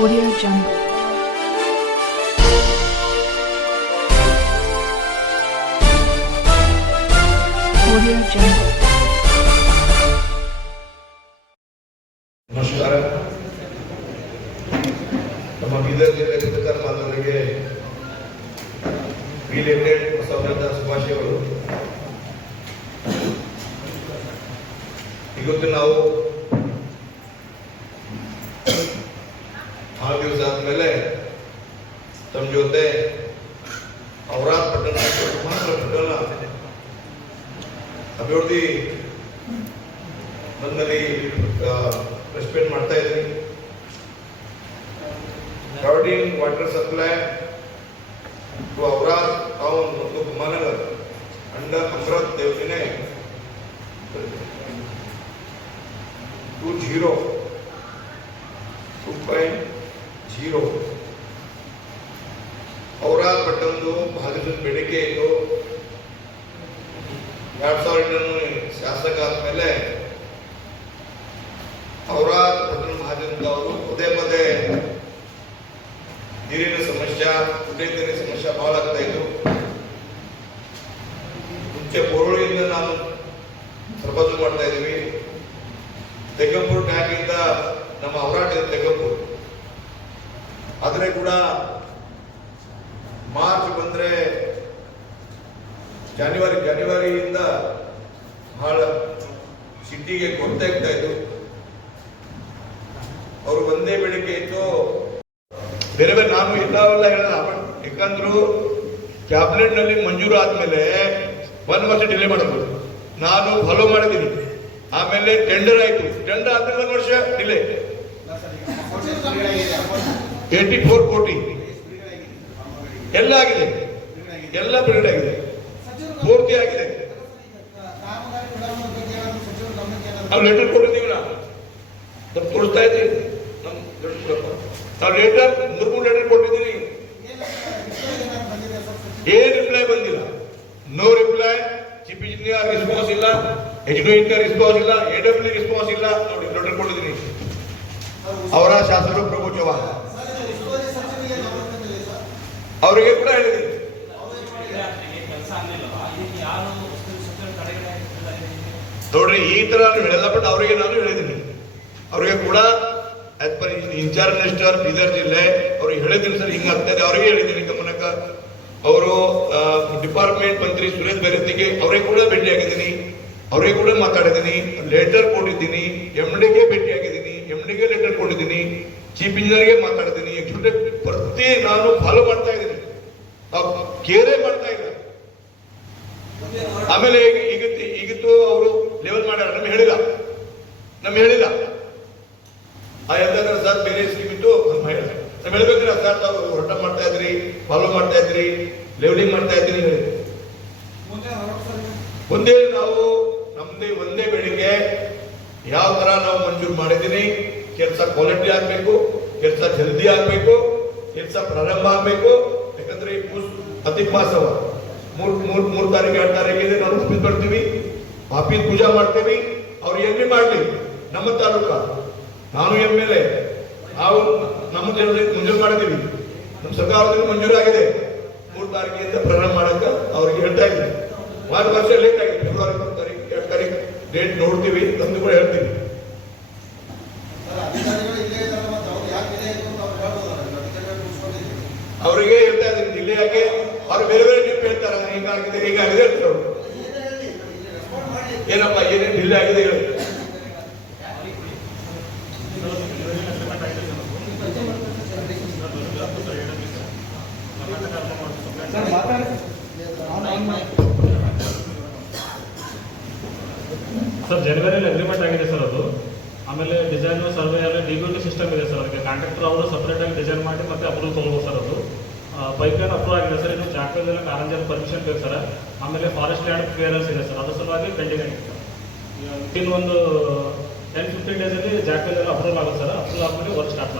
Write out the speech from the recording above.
Audio Jungle. Audio Jungle. ನಮಸ್ಕಾರ. ನಮ್ಮ ಬೀದರ್ ಜಿಲ್ಲೆ ಮಾನವರಿಗೆ ರಿಲೇಟೆಡ್ ಹೊಸ ವರ್ಷದ ಶುಭಾಶಯಗಳು. ಇವತ್ತು ನಾವು 6 ದಿವಸ ಆದ್ಮೇಲೆ ತಮ್ಮ ಜೊತೆ ಔರಾದ್ ಪಟ್ಟಣ ಅಭಿವೃದ್ಧಿ ನನ್ನಲ್ಲಿ ರೆಸ್ಪೆಕ್ಟ್ ಮಾಡ್ತಾ ಇದ್ದೀನಿ. Providing water supply to Aurad town ಮತ್ತು ಕುಮಾನಗರ್ ಅಂಡರ್ ಅಮೃತ್ ಯೋಜನೆ 2.0 ಔರಾದ್ ಪಟ್ಟಣದ್ದು ಭಾಗದ ಬೇಡಿಕೆ ಇತ್ತು. 2008 ಶಾಸಕ ಆದ್ಮೇಲೆ ಔರಾದ್ ಪಟ್ಟಣ ಭಾಗದವರು ಪದೇ ನೀರಿನ ಸಮಸ್ಯೆ, ಕುಡಿಯುವ ನೀರಿನ ಸಮಸ್ಯೆ ಬಹಳ ಆಗ್ತಾ ಇತ್ತು. ಮುಂಚೆ ಬೋರ್ಗಳಿಂದ ನಾವು ಸರಬರಾಜು ಮಾಡ್ತಾ ಇದ್ವಿ. ತೆಗಂಪುರ್ ಟ್ಯಾಂಕ್ ಇಂದ ನಮ್ಮ ಔರಾಡ್ ತೆಗಂಪುರ್, ಆದ್ರೆ ಕೂಡ ಮಾರ್ಚ್ ಬಂದ್ರೆ ಜನವರಿಯಿಂದ ಬಹಳ ಸಿಟಿಗೆ ಗೊತ್ತಾಗ್ತಾ ಇತ್ತು. ಅವರು ಒಂದೇ ಬೇಡಿಕೆ ಇತ್ತು. ಬೇರೆ ನಾನು ಇದ್ದಾವೆಲ್ಲ ಹೇಳಲ್ಲ, ಯಾಕಂದ್ರು ಕ್ಯಾಬಿನೆಟ್ ನಲ್ಲಿ ಮಂಜೂರು ಆದ್ಮೇಲೆ 1 ವರ್ಷ ಡಿಲೇ ಮಾಡಬಹುದು. ನಾನು ಫಾಲೋ ಮಾಡಿದ್ದೀನಿ. ಆಮೇಲೆ ಟೆಂಡರ್ ಆಯ್ತು, ಟೆಂಡರ್ ಆದ್ಮೇಲೆ 1 ವರ್ಷ ಡಿಲೇ. 84 ಕೋಟಿ ಎಲ್ಲ ಆಗಿದೆ, ಎಲ್ಲ ಬಿಡುಗಡೆ ಆಗಿದೆ, ಪೂರ್ತಿ ಆಗಿದೆ. ನಾವು ಲೆಟರ್ ಕೊಟ್ಟಿದ್ದೀವಿ, ನಾವು ತೋರಿಸ್ತಾ ಇದ್ದೀವಿ. ನಾವು ಲೆಟರ್ 3 ಲೆಟರ್ ಕೊಟ್ಟಿದ್ದೀವಿ. ಏನ್ ರಿಪ್ಲೈ ಬಂದಿಲ್ಲ. No reply. Chief engineer response ಇಲ್ಲ, ಎಚ್ಡಿಒ ಇಂಜಿನಿಯರ್ ರೆಸ್ಪಾನ್ಸ್ ಇಲ್ಲ, ಎಡಬ್ಲ್ಯೂ ರೆಸ್ಪಾನ್ಸ್ ಇಲ್ಲ. ನೋಡಿ ಲೆಟರ್ ಕೊಟ್ಟಿದ್ದೀನಿ. ಅವರ ಶಾಸಕರು ಪ್ರಭು ಚವ್ಹಾಣ್ ಅವರಿಗೆ ಕೂಡ ಹೇಳಿದ್ದೀನಿ. ನೋಡ್ರಿ, ಈ ತರ ಹೇಳಲ್ಲ, ಬಟ್ ಅವರಿಗೆ ನಾನು ಹೇಳಿದ್ದೀನಿ. ಅವರಿಗೆ ಕೂಡ as per incharge minister Bidar ಜಿಲ್ಲೆ ಅವ್ರಿಗೆ ಹೇಳಿದ್ದೀನಿ. ಸರ್ ಹಿಂಗ ಆಗ್ತಾ ಇದೆ, ಅವರಿಗೆ ಹೇಳಿದ್ದೀನಿ ಗಮನಕ್ಕ. ಅವರು ಡಿಪಾರ್ಟ್ಮೆಂಟ್ ಮಂತ್ರಿ ಸುರೇಶ್ ಬೆರತಿಗೆ ಅವರಿಗೆ ಕೂಡ ಭೇಟಿಯಾಗಿದ್ದೀನಿ, ಅವರಿಗೆ ಕೂಡ ಮಾತಾಡಿದ್ದೀನಿ, ಲೆಟರ್ ಕೊಟ್ಟಿದ್ದೀನಿ. ಎಂಡಿಗೆ ಭೇಟಿಯಾಗಿದ್ದೀನಿ, ಎಂಡಿಗೆ ಲೆಟರ್ ಕೊಟ್ಟಿದ್ದೀನಿ, ಚೀಫ್ ಇಂಜಿನಿಯರ್ಗೆ ಮಾತಾಡಿದ್ದೀನಿ. ಪ್ರತಿ ನಾನು ಫಾಲೋ ಮಾಡ್ತಾ ಇದ್ದೀನಿ, ನಾವು ಕೇರೇ ಮಾಡ್ತಾ ಇಲ್ಲ. ಆಮೇಲೆ ಈಗಿತ್ತು ಅವರು ಲೆವೆಲ್ ಮಾಡ್ಯಾರ, ನಮ್ಗೆ ಹೇಳಿಲ್ಲ. ಸರ್ ಬೇರೆ ಸ್ಕೀಮ್ ಇತ್ತು, ನಮ್ಗೆ ಹೇಳ್ಬೇಕ್ರಿ ಸರ್ ತಾವು ಹೊರಟ ಮಾಡ್ತಾ ಇದ್ರಿ, ಫಾಲೋ ಮಾಡ್ತಾ ಇದ್ರಿ, ಲೆವೆಲಿಂಗ್ ಮಾಡ್ತಾ ಇದ್ರಿ ಹೇಳಿ. ಒಂದೇ ಬೇಡಿಕೆ, ಯಾವ ತರ ನಾವು ಮಂಜೂರು ಮಾಡಿದ್ದೀನಿ, ಕೆಲಸ ಕ್ವಾಲಿಟಿ ಆಗ್ಬೇಕು, ಕೆಲಸ ಜಲ್ದಿ ಆಗ್ಬೇಕು, ಕೆಲಸ ಪ್ರಾರಂಭ ಆಗ್ಬೇಕು. ಯಾಕಂದ್ರೆ ಅಧಿಕ ಮಾಸವ 3 ತಾರೀಕು 2 ತಾರೀಕಿಗೆ ನಾವು ಆಫೀಸ್ ಬರ್ತೀವಿ, ಆಫೀಸ್ ಪೂಜಾ ಮಾಡ್ತೀವಿ. ಅವ್ರು ಎಲ್ಲಿ ಮಾಡ್ಲಿ, ನಮ್ಮ ತಾಲೂಕ, ನಾನು MLA, ನಾವು ನಮ್ಮ ಜನರಿಗೆ ಮಂಜೂರು ಮಾಡಿದೀವಿ. ನಮ್ಮ ಸರ್ಕಾರದಿಂದ ಮಂಜೂರು ಆಗಿದೆ. 3 ತಾರೀಕಿಂದ ಪ್ರಾರಂಭ ಮಾಡಕ್ಕ ಅವ್ರಿಗೆ ಹೇಳ್ತಾ ಇದ್ದೀವಿ. 1 ವರ್ಷ ಲೇಟ್ ಆಗಿದೆ. ಫೆಬ್ರವರಿ 1 ತಾರೀಕು 2 ತಾರೀಕು ಡೇಟ್ ನೋಡ್ತೀವಿ, ತಂದು ಕೂಡ ಹೇಳ್ತೀವಿ. ಅವರಿಗೆ ಹೇಳ್ತಾ ಇದ್ದೀನಿ, ಡಿಲೇ ಆಗಿ ಅವ್ರು ಬೇರೆ ಟ್ರಿಪ್ ಹೇಳ್ತಾರೆ, ಹೀಗಾಗಿದೆ ಹೇಳ್ತಾರೆ. ಅವರು ಏನಪ್ಪ ಏನೇನು ಡಿಲೇ ಆಗಿದೆ ಹೇಳಿ. ಸರ್ ಜನವರಿಯಲ್ಲಿ ಅಗ್ರಿಮೆಂಟ್ ಆಗಿದೆ ಸರ್ ಅದು. ಆಮೇಲೆ ಡಿಸೈನ್ ಸರ್ವೆ ಎಲ್ಲ DBT ಸಿಸ್ಟಮ್ ಇದೆ ಸರ್. ಅದಕ್ಕೆ ಕಾಂಟ್ರಾಕ್ಟರ್ ಅವರು ಸಪ್ರೇಟ್ ಆಗಿ ಡಿಸೈನ್ ಮಾಡಿ ಮತ್ತೆ ಅಪ್ರೂವಲ್ ತಗೋಬೋದು ಸರ್. ಅದು ಪೈಪ್ಲೈನ್ ಅಪ್ರೂವ್ ಆಗಿದೆ ಸರ್. ಇನ್ನು ಜಾಕದಲ್ಲಿ ಕಾರಂಜಲ್ ಪರ್ಮಿಷನ್ ಬೇಕು ಸರ್. ಆಮೇಲೆ ಫಾರೆಸ್ಟ್ ಲ್ಯಾಂಡ್ ಕ್ಲಿಯರೆನ್ಸ್ ಇದೆ ಸರ್, ಅದ್ರ ಸಲುವಾಗಿ ಪೆಂಡಿಂಗ್ ಆಗಿದೆ ಸರ್. ಇನ್ನೊಂದು 10-15 ಡೇಸಲ್ಲಿ ಜಾಕದಲ್ಲಿ ಅಪ್ರೂವಲ್ ಆಗುತ್ತೆ ಸರ್. ಅಪ್ರೂವಲ್ ಆದ್ಮೇಲೆ ವರ್ಕ್ ಸ್ಟಾರ್ಟ್